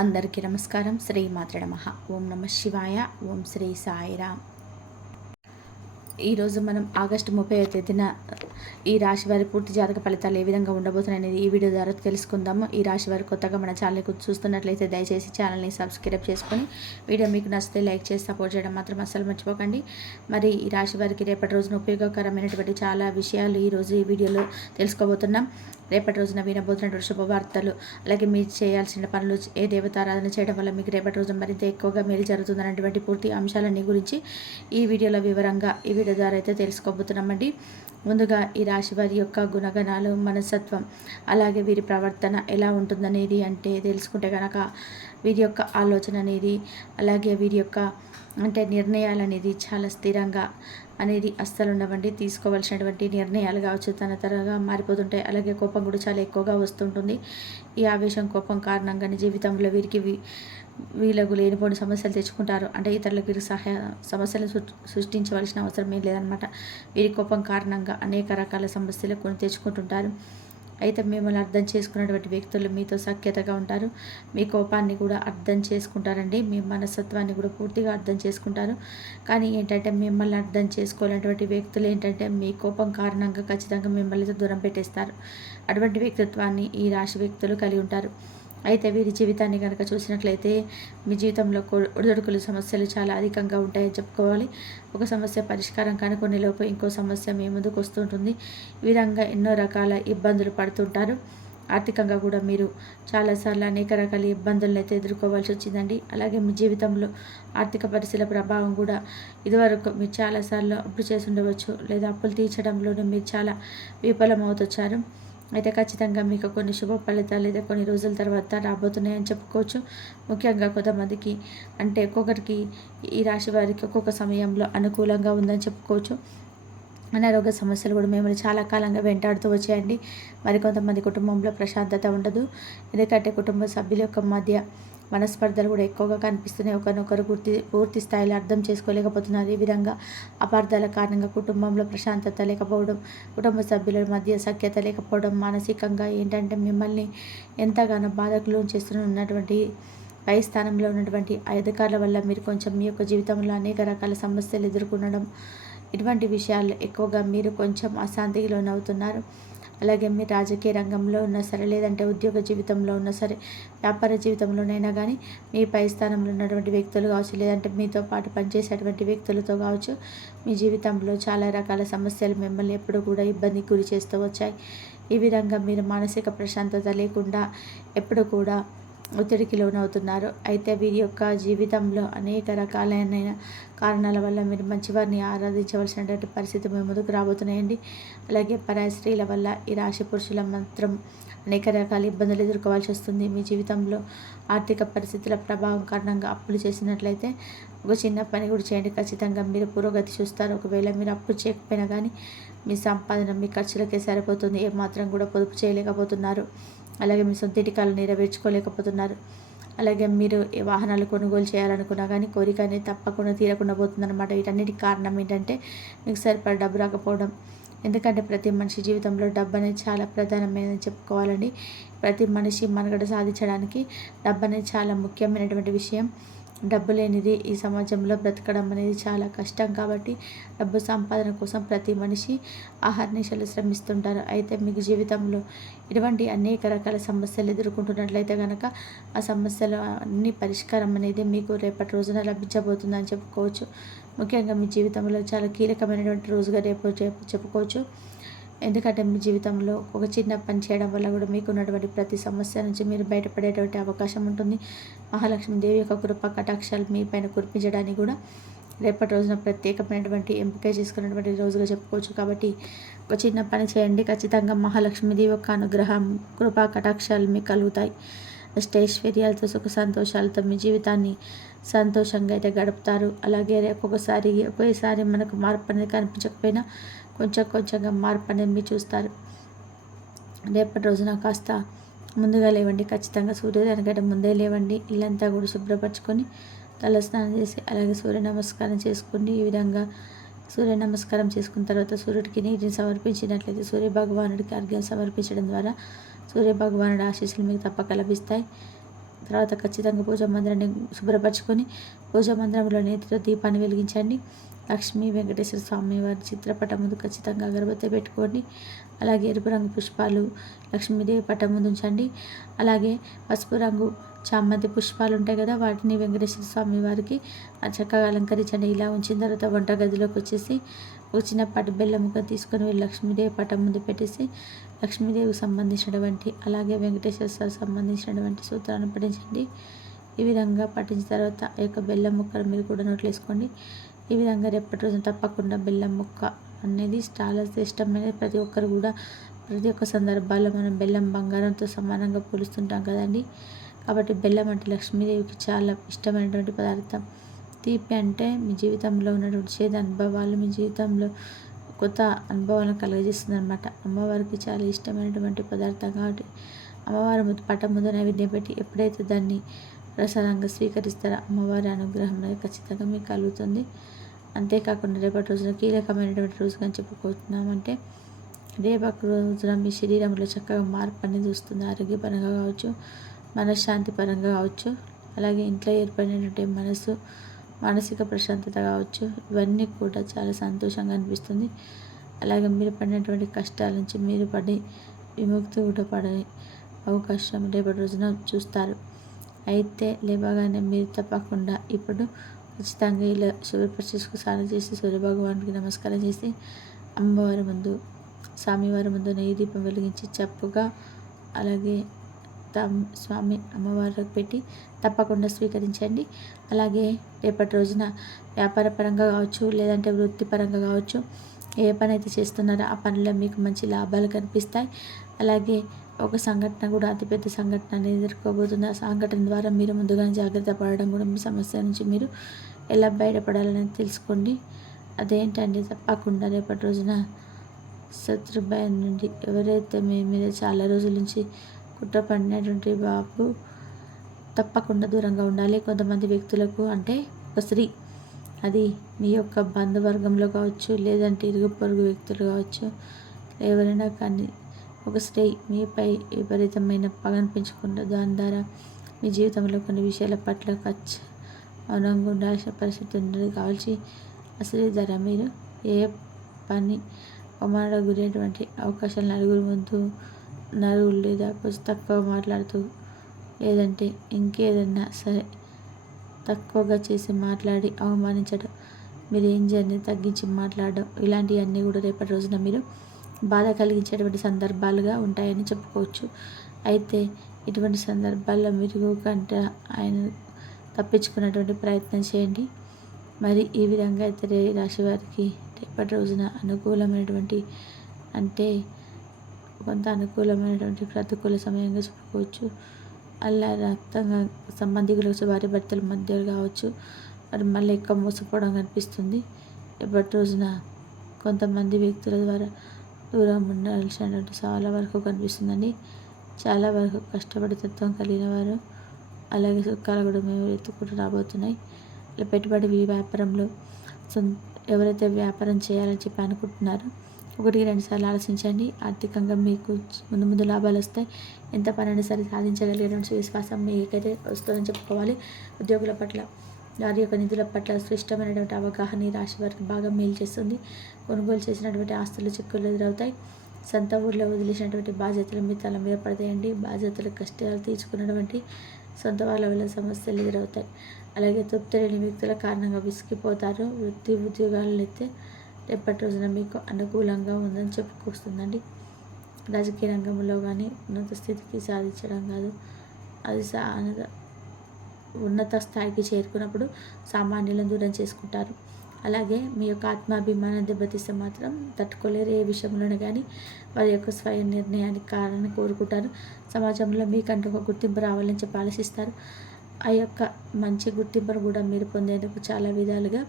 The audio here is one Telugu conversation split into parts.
అందరికీ నమస్కారం. శ్రీ మాత్ర నమ. ఓం నమ శివాయ. ఓం శ్రీ సాయిరామ్ ఈరోజు మనం ఆగస్టు ముప్పై తేదీన ఈ రాశి వారి పూర్తి జాతక ఫలితాలు ఏ విధంగా ఉండబోతున్నాయి అనేది ఈ వీడియో ద్వారా తెలుసుకుందాము. ఈ రాశి వారి కొత్తగా మన ఛానల్ని చూస్తున్నట్లయితే దయచేసి ఛానల్ని సబ్స్క్రైబ్ చేసుకొని వీడియో మీకు నచ్చితే లైక్ చేసి సపోర్ట్ చేయడం మాత్రం అస్సలు మర్చిపోకండి. మరి ఈ రాశి వారికి రేపటి రోజున ఉపయోగకరమైనటువంటి చాలా విషయాలు ఈరోజు ఈ వీడియోలో తెలుసుకోబోతున్నాం. రేపటి రోజున వినబోతున్నటువంటి శుభవార్తలు అలాగే మీరు చేయాల్సిన పనులు ఏ దేవతారాధన చేయడం వల్ల మీకు రేపటి రోజున మరింత ఎక్కువగా మేలు జరుగుతుందన్నటువంటి పూర్తి అంశాలన్నీ గురించి ఈ వీడియోలో వివరంగా ఈ వీడియో ద్వారా అయితే తెలుసుకోబోతున్నామండి. ముందుగా ఈ రాశి వారి యొక్క గుణగణాలు మనస్తత్వం అలాగే వీరి ప్రవర్తన ఎలా ఉంటుందనేది అంటే తెలుసుకుంటే కనుక వీరి యొక్క ఆలోచన అనేది అలాగే వీరి యొక్క అంటే నిర్ణయాలు అనేది చాలా స్థిరంగా అనేది అస్సలు ఉండవండి తీసుకోవాల్సినటువంటి నిర్ణయాలు కావచ్చు తన తరగా మారిపోతుంటాయి. అలాగే కోపం కూడా చాలా ఎక్కువగా వస్తుంటుంది. ఈ ఆవేశం కోపం కారణంగానే జీవితంలో వీరికి వీళ్ళకు లేనిపోని సమస్యలు తెచ్చుకుంటారు. అంటే ఇతరులకు వీరికి సహాయ సమస్యలు సృష్టించవలసిన అవసరం ఏం లేదనమాట వీరి కోపం కారణంగా అనేక రకాల సమస్యలు కొని తెచ్చుకుంటుంటారు. అయితే మిమ్మల్ని అర్థం చేసుకున్నటువంటి వ్యక్తులు మీతో సఖ్యతగా ఉంటారు. మీ కోపాన్ని కూడా అర్థం చేసుకుంటారండి. మీ మనస్తత్వాన్ని కూడా పూర్తిగా అర్థం చేసుకుంటారు. కానీ ఏంటంటే మిమ్మల్ని అర్థం చేసుకోలేనటువంటి వ్యక్తులు ఏంటంటే మీ కోపం కారణంగా ఖచ్చితంగా మిమ్మల్ని దూరం పెట్టేస్తారు. అటువంటి వ్యక్తిత్వాన్ని ఈ రాశి వ్యక్తులు కలిగి ఉంటారు. అయితే వీరి జీవితాన్ని కనుక చూసినట్లయితే మీ జీవితంలో ఒడిదొడుకులు సమస్యలు చాలా అధికంగా ఉంటాయని చెప్పుకోవాలి. ఒక సమస్య పరిష్కారం కనుకొని లోపు ఇంకో సమస్య మీ ముందుకు వస్తుంటుంది ఈ విధంగా ఎన్నో రకాల ఇబ్బందులు పడుతుంటారు. ఆర్థికంగా కూడా మీరు చాలాసార్లు అనేక రకాల ఇబ్బందులను అయితే ఎదుర్కోవాల్సి వచ్చిందండి. అలాగే మీ జీవితంలో ఆర్థిక పరిస్థితుల ప్రభావం కూడా ఇదివరకు మీరు చాలాసార్లు అప్పులు చేసి ఉండవచ్చు. లేదా అప్పులు తీర్చడంలోనే మీరు చాలా విఫలమవుతొచ్చారు. అయితే ఖచ్చితంగా మీకు కొన్ని శుభ ఫలితాలు అయితే కొన్ని రోజుల తర్వాత రాబోతున్నాయని చెప్పుకోవచ్చు. ముఖ్యంగా కొంతమందికి అంటే ఒక్కొక్కరికి ఈ రాశి వారికి ఒక్కొక్క సమయంలో అనుకూలంగా ఉందని చెప్పుకోవచ్చు. అనారోగ్య సమస్యలు కూడా మిమ్మల్ని చాలా కాలంగా వెంటాడుతూ వచ్చాయండి. మరి కొంతమంది కుటుంబంలో ప్రశాంతత ఉండదు. ఎందుకంటే కుటుంబ సభ్యుల యొక్క మధ్య మనస్పర్ధలు కూడా ఎక్కువగా కనిపిస్తున్నాయి. ఒకరినొకరు పూర్తి పూర్తి స్థాయిలో అర్థం చేసుకోలేకపోతున్నారు. ఈ విధంగా అపార్థాల కారణంగా కుటుంబంలో ప్రశాంతత లేకపోవడం కుటుంబ సభ్యుల మధ్య సఖ్యత లేకపోవడం మానసికంగా ఏంటంటే మిమ్మల్ని ఎంతగానో బాధకులు చేస్తున్నటువంటి పై స్థానంలో ఉన్నటువంటి అధికారుల వల్ల మీరు కొంచెం మీ యొక్క జీవితంలో అనేక రకాల సమస్యలు ఎదుర్కొనడం ఇటువంటి విషయాలు ఎక్కువగా మీరు కొంచెం అశాంతికి లోనవుతున్నారు. అలాగే మీరు రాజకీయ రంగంలో ఉన్నా సరే లేదంటే ఉద్యోగ జీవితంలో ఉన్నా సరే వ్యాపార జీవితంలోనైనా కానీ మీ పై స్థానంలో ఉన్నటువంటి వ్యక్తులు కావచ్చు లేదంటే మీతో పాటు పనిచేసేటువంటి వ్యక్తులతో కావచ్చు మీ జీవితంలో చాలా రకాల సమస్యలు మిమ్మల్ని ఎప్పుడు కూడా ఇబ్బందికి గురి చేస్తూ వచ్చాయి. ఈ విధంగా మీరు మానసిక ప్రశాంతత లేకుండా ఎప్పుడు కూడా ఒత్తిడికి లోనవుతున్నారు. అయితే వీరి యొక్క జీవితంలో అనేక రకాలైన కారణాల వల్ల మీరు మంచివారిని ఆరాధించవలసినటువంటి పరిస్థితి మేము ముందుకు రాబోతున్నాయండి. అలాగే పరాయ స్త్రీల వల్ల ఈ రాశి పురుషుల మాత్రం అనేక రకాల ఇబ్బందులు ఎదుర్కోవాల్సి వస్తుంది. మీ జీవితంలో ఆర్థిక పరిస్థితుల ప్రభావం కారణంగా అప్పులు చేసినట్లయితే ఒక చిన్న పని కూడా చేయండి. ఖచ్చితంగా మీరు పురోగతి చూస్తారు. ఒకవేళ మీరు అప్పు చేయకపోయినా కానీ మీ సంపాదన మీ ఖర్చులకే సరిపోతుంది. ఏమాత్రం కూడా పొదుపు చేయలేకపోతున్నారు. అలాగే మీ సొంత ఇటికాలు నెరవేర్చుకోలేకపోతున్నారు. అలాగే మీరు వాహనాలు కొనుగోలు చేయాలనుకున్నా కానీ కోరిక అనేది తప్పకుండా తీరకుండా పోతుందన్నమాట. వీటన్నిటికి కారణం ఏంటంటే మీకు సరిపడ డబ్బు రాకపోవడం. ఎందుకంటే ప్రతి మనిషి జీవితంలో డబ్బు అనేది చాలా ప్రధానమైనది చెప్పుకోవాలండి. ప్రతి మనిషి మనగడ సాధించడానికి డబ్బు అనేది చాలా ముఖ్యమైనటువంటి విషయం. డబ్బు లేనిది ఈ సమాజంలో బ్రతకడం అనేది చాలా కష్టం కాబట్టి డబ్బు సంపాదన కోసం ప్రతి మనిషి ఆహర్నిశలు శ్రమిస్తుంటారు. అయితే మీకు జీవితంలో ఇటువంటి అనేక రకాల సమస్యలు ఎదుర్కొంటున్నట్లయితే కనుక ఆ సమస్యలు అన్ని పరిష్కారం అనేది మీకు రేపటి రోజున లభించబోతుందని చెప్పుకోవచ్చు. ముఖ్యంగా మీ జీవితంలో చాలా కీలకమైనటువంటి రోజుగా రేపు చెప్పుకోవచ్చు. ఎందుకంటే మీ జీవితంలో ఒక చిన్న పని చేయడం వల్ల కూడా మీకు ఉన్నటువంటి ప్రతి సమస్య నుంచి మీరు బయటపడేటువంటి అవకాశం ఉంటుంది. మహాలక్ష్మి దేవి యొక్క కృప కటాక్షాలు మీ పైన కురిపించడానికి కూడా రేపటి రోజున ప్రత్యేకమైనటువంటి ఎంపిక చేసుకున్నటువంటి రోజుగా చెప్పుకోవచ్చు. కాబట్టి ఒక చిన్న పని చేయండి. ఖచ్చితంగా మహాలక్ష్మీదేవి యొక్క అనుగ్రహం కృపా కటాక్షాలు మీకు కలుగుతాయి. అష్టైశ్వర్యాలతో సుఖ సంతోషాలతో మీ జీవితాన్ని సంతోషంగా అయితే గడుపుతారు. అలాగే ఒక్కొక్కసారి ఒకేసారి మనకు మార్పు అనేది కనిపించకపోయినా కొంచెం కొంచెంగా మార్పు అనేది మీరు చూస్తారు. రేపటి రోజున కాస్త ముందుగా లేవండి. ఖచ్చితంగా సూర్యోదయం కంటే ముందే లేవండి. ఇల్లంతా కూడా శుభ్రపరచుకొని తల స్నానం చేసి అలాగే సూర్య నమస్కారం చేసుకోండి ఈ విధంగా సూర్య నమస్కారం చేసుకున్న తర్వాత సూర్యుడికి నీటిని సమర్పించినట్లయితే సూర్య భగవానుడికి అర్ఘ్యం సమర్పించడం ద్వారా సూర్య భగవానుడి ఆశీస్సులు మీకు తప్పక లభిస్తాయి. తర్వాత ఖచ్చితంగా పూజా మందిరాన్ని శుభ్రపరచుకొని పూజా మందిరంలో నేతితో దీపాన్ని వెలిగించండి. లక్ష్మీ వెంకటేశ్వర స్వామి వారి చిత్రపటం ముందు ఖచ్చితంగా అగరబత్తి పెట్టుకోండి. అలాగే ఎరుపు రంగు పుష్పాలు లక్ష్మీదేవి పటం ముందు ఉంచండి. అలాగే పసుపు రంగు చామంతి పుష్పాలు ఉంటాయి కదా వాటిని వెంకటేశ్వర స్వామి వారికి చక్కగా అలంకరించండి. ఇలా ఉంచిన తర్వాత వంట గదిలోకి వచ్చేసి ఒక చిన్నపాటి బెల్లం ముక్క తీసుకొని వెళ్ళి లక్ష్మీదేవి పటం ముందు పెట్టేసి లక్ష్మీదేవికి సంబంధించినటువంటి అలాగే వెంకటేశ్వర స్వామి సంబంధించినటువంటి సూత్రాలను పఠించండి. ఈ విధంగా పఠించిన తర్వాత ఆ యొక్క బెల్లం ముక్కలు మీరు కూడా నోట్లు వేసుకోండి. ఈ విధంగా రేపటి రోజున తప్పకుండా బెల్లం ముక్క అనేది చాలా ఇష్టమైనది ప్రతి ఒక్కరు కూడా ప్రతి ఒక్క సందర్భాల్లో మనం బెల్లం బంగారంతో సమానంగా పోలుస్తుంటాం కదండి. కాబట్టి బెల్లం అంటే లక్ష్మీదేవికి చాలా ఇష్టమైనటువంటి పదార్థం. తీపి అంటే మీ జీవితంలో ఉన్నటువంటి చేద అనుభవాలు మీ జీవితంలో కొత్త అనుభవాలను కలగజేస్తుంది అనమాట అమ్మవారికి చాలా ఇష్టమైనటువంటి పదార్థం కాబట్టి అమ్మవారి పటం ముందు నైవేద్యం పెట్టి ఎప్పుడైతే దాన్ని ప్రసాదంగా స్వీకరిస్తారు అమ్మవారి అనుగ్రహం అనేది ఖచ్చితంగా మీకు కలుగుతుంది. అంతేకాకుండా రేపటి రోజున కీలకమైనటువంటి రోజుగా అని చెప్పుకుంటున్నామంటే రేపటి రోజున మీ శరీరంలో చక్కగా మార్పు అనేది వస్తుంది. ఆరోగ్యపరంగా కావచ్చు మనశ్శాంతి పరంగా కావచ్చు అలాగే ఇంట్లో ఏర్పడినటువంటి మనసు మానసిక ప్రశాంతత కావచ్చు ఇవన్నీ కూడా చాలా సంతోషంగా అనిపిస్తుంది. అలాగే మీరు పడినటువంటి కష్టాల నుంచి మీరు పడి విముక్తి కూడా పడే అవకాశం రేపటి రోజున చూస్తారు. అయితే లేవగానే మీరు తప్పకుండా ఇప్పుడు ఖచ్చితంగా ఇలా శివప్రతిష్ఠకు స్నానం చేసి సూర్యభగవానికి నమస్కారం చేసి అమ్మవారి ముందు స్వామివారి ముందు నెయ్యి దీపం వెలిగించి చప్పుగా అలాగే స్వామి అమ్మవారికి పెట్టి తప్పకుండా స్వీకరించండి. అలాగే రేపటి రోజున వ్యాపార పరంగా కావచ్చు లేదంటే వృత్తిపరంగా కావచ్చు ఏ పని అయితే చేస్తున్నారో ఆ పనిలో మీకు మంచి లాభాలు కనిపిస్తాయి. అలాగే ఒక సంఘటన కూడా అతిపెద్ద సంఘటన అనేది ఎదుర్కోబోతుంది ఆ సంఘటన ద్వారా మీరు ముందుగానే జాగ్రత్త పడడం కూడా మీ సమస్య నుంచి మీరు ఎలా బయటపడాలని తెలుసుకోండి. అదేంటండి తప్పకుండా రేపటి రోజున శత్రుభయం నుండి ఎవరైతే మీ మీద చాలా రోజుల నుంచి కుట్ర పడినటువంటి బాబు తప్పకుండా దూరంగా ఉండాలి. కొంతమంది వ్యక్తులకు అంటే ఒక స్త్రీ అది మీ యొక్క బంధువర్గంలో కావచ్చు లేదంటే ఇరుగు పొరుగు వ్యక్తులు కావచ్చు ఎవరైనా కానీ ఒక స్త్రీ మీపై విపరీతమైన పగను పెంచుకుంటే దాని ద్వారా మీ జీవితంలో కొన్ని విషయాల పట్ల ఖర్చు మౌనంగా ఉండాల్సిన పరిస్థితి ఉండదు కావాల్సి అసలు ధర మీరు ఏ పని అవమాన గురైనటువంటి అవకాశాలు నలుగురు ముందు నలుగురు లేదా కొంచెం తక్కువ మాట్లాడుతూ లేదంటే ఇంకేదన్నా సరే తక్కువగా చేసి మాట్లాడి అవమానించడం మీరు ఏం చేయాలని తగ్గించి మాట్లాడడం ఇలాంటివన్నీ కూడా రేపటి రోజున మీరు బాధ కలిగించేటువంటి సందర్భాలుగా ఉంటాయని చెప్పుకోవచ్చు. అయితే ఇటువంటి సందర్భాల్లో మీరు కంటే ఆయన తప్పించుకున్నటువంటి ప్రయత్నం చేయండి. మరి ఈ విధంగా అయితే రాశి వారికి రేపటి రోజున అనుకూలమైనటువంటి అంటే కొంత అనుకూలమైనటువంటి ప్రతికూల సమయంగా చెప్పుకోవచ్చు. అలా రక్తంగా సంబంధికులకు భార్య భర్తల మధ్య కావచ్చు. మరి మళ్ళీ ఎక్కువ మోసపోవడం కనిపిస్తుంది. ఎప్పటి రోజున కొంతమంది వ్యక్తుల ద్వారా దూరం ఉండాల్సినటువంటి చాలా వరకు కనిపిస్తుందండి చాలా వరకు కష్టపడి తత్వం కలిగిన వారు. అలాగే సుఖాలు కూడా మేము ఎత్తుకుంటూ రాబోతున్నాయి. ఇలా పెట్టుబడి వ్యాపారంలో ఎవరైతే వ్యాపారం చేయాలని చెప్పి అనుకుంటున్నారో ఒకటి రెండు సార్లు ఆలోచించండి. ఆర్థికంగా మీకు ముందు ముందు లాభాలు వస్తాయి. ఎంత పనైనా సరే సాధించగలిగేటువంటి విశ్వాసం మీకైతే వస్తుందని చెప్పుకోవాలి. ఉద్యోగుల పట్ల వారి యొక్క నిధుల పట్ల స్పష్టమైనటువంటి అవగాహన ఈ రాశి వారికి బాగా మేలు చేస్తుంది. కొనుగోలు చేసినటువంటి ఆస్తులు చిక్కులు ఎదురవుతాయి. సొంత ఊర్లో వదిలేసినటువంటి బాధ్యతలు మీ తల మీద పడతాయండి. బాధ్యతలు కష్టాలు తీర్చుకున్నటువంటి సొంత వాళ్ళ వల్ల సమస్యలు ఎదురవుతాయి. అలాగే తృప్తి లేని వ్యక్తుల కారణంగా విసిగిపోతారు. వృత్తి ఉద్యోగాలు అయితే రేపటి రోజున మీకు అనుకూలంగా ఉందని చెప్పుకొస్తుందండి. రాజకీయ రంగంలో కానీ ఉన్నత స్థితికి సాధించడం కాదు. అది సా ఉన్నత స్థాయికి చేరుకున్నప్పుడు సామాన్యులను దూరం చేసుకుంటారు. అలాగే మీ యొక్క ఆత్మాభిమానం దెబ్బతీస్తే మాత్రం తట్టుకోలేరు ఏ విషయంలోనే కానీ వారి యొక్క స్వయం నిర్ణయానికి కారణాన్ని కోరుకుంటారు. సమాజంలో మీకంటూ ఒక గుర్తింపు రావాలని చెప్పి ఆలోచిస్తారు. ఆ యొక్క మంచి గుర్తింపును కూడా మీరు పొందేందుకు చాలా విధాలుగా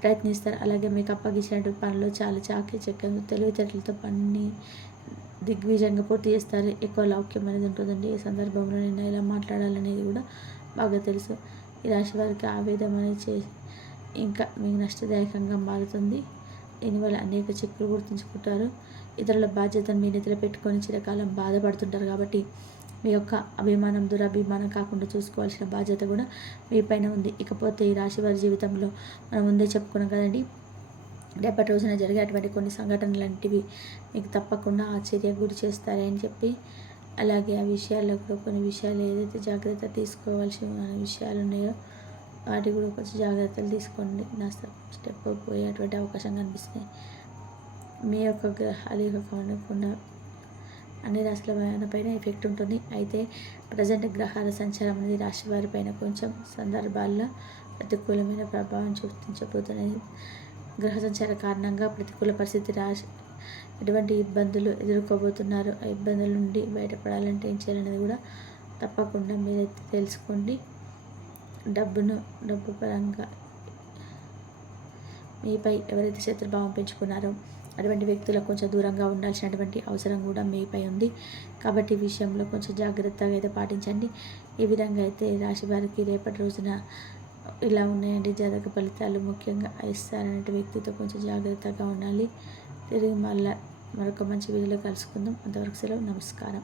ప్రయత్నిస్తారు. అలాగే మీకు అప్పగించినటువంటి పనులు చాలా చాకీ చక్కగా తెలివితేటలతో పని దిగ్విజయంగా పూర్తి చేస్తారు. ఎక్కువ లౌక్యం అనేది ఉంటుందండి. ఈ సందర్భంలో నేను ఎలా మాట్లాడాలనేది కూడా బాగా తెలుసు. ఈ రాశి వారికి ఆవేదం అనేది చే ఇంకా మీకు నష్టదాయకంగా మారుతుంది. దీనివల్ల అనేక చిక్కులు గుర్తుంచుకుంటారు. ఇతరుల బాధ్యతను మీ నిధులు పెట్టుకొని చిరకాలం బాధపడుతుంటారు కాబట్టి మీ యొక్క అభిమానం దురభిమానం కాకుండా చూసుకోవాల్సిన బాధ్యత కూడా మీ పైన ఉంది. ఇకపోతే ఈ రాశి వారి జీవితంలో మనం ముందే చెప్పుకున్నాం కదండి రేపటి రోజున జరిగేటువంటి కొన్ని సంఘటనలు లాంటివి మీకు తప్పకుండా ఆశ్చర్య గురి చేస్తారని చెప్పి అలాగే ఆ విషయాల్లో కూడా కొన్ని విషయాలు ఏదైతే జాగ్రత్త తీసుకోవాల్సిన విషయాలు ఉన్నాయో వాటి కూడా కొంచెం జాగ్రత్తలు తీసుకోండి. నా స్టెప్ పోయేటువంటి అవకాశం కనిపిస్తున్నాయి. మీ యొక్క గ్రహాలు యొక్క ఉండకుండా అన్ని రాశుల పైన ఎఫెక్ట్ ఉంటుంది. అయితే ప్రజెంట్ గ్రహాల సంచారం అనేది రాశి వారి పైన కొంచెం సందర్భాల్లో ప్రతికూలమైన ప్రభావం చూపించబోతున్నది. గ్రహ సంచార కారణంగా ప్రతికూల పరిస్థితి రాశి ఎటువంటి ఇబ్బందులు ఎదుర్కోబోతున్నారు ఆ ఇబ్బందుల నుండి బయటపడాలంటే ఏం చేయాలనేది కూడా తప్పకుండా మీరైతే తెలుసుకోండి. డబ్బును డబ్బు పరంగా మీపై ఎవరైతే శత్రుభావం పెంచుకున్నారో అటువంటి వ్యక్తులకు కొంచెం దూరంగా ఉండాల్సినటువంటి అవసరం కూడా మీపై ఉంది. కాబట్టి ఈ విషయంలో కొంచెం జాగ్రత్తగా అయితే పాటించండి. ఈ విధంగా అయితే రాశి వారికి రేపటి రోజున ఇలా ఉన్నాయండి. జాతక ఫలితాలు ముఖ్యంగా ఇస్తారనే వ్యక్తితో కొంచెం జాగ్రత్తగా ఉండాలి. తిరిగి మళ్ళీ మరొక మంచి వీడియోలో కలుసుకుందాం. అంతవరకు సెలవు. నమస్కారం.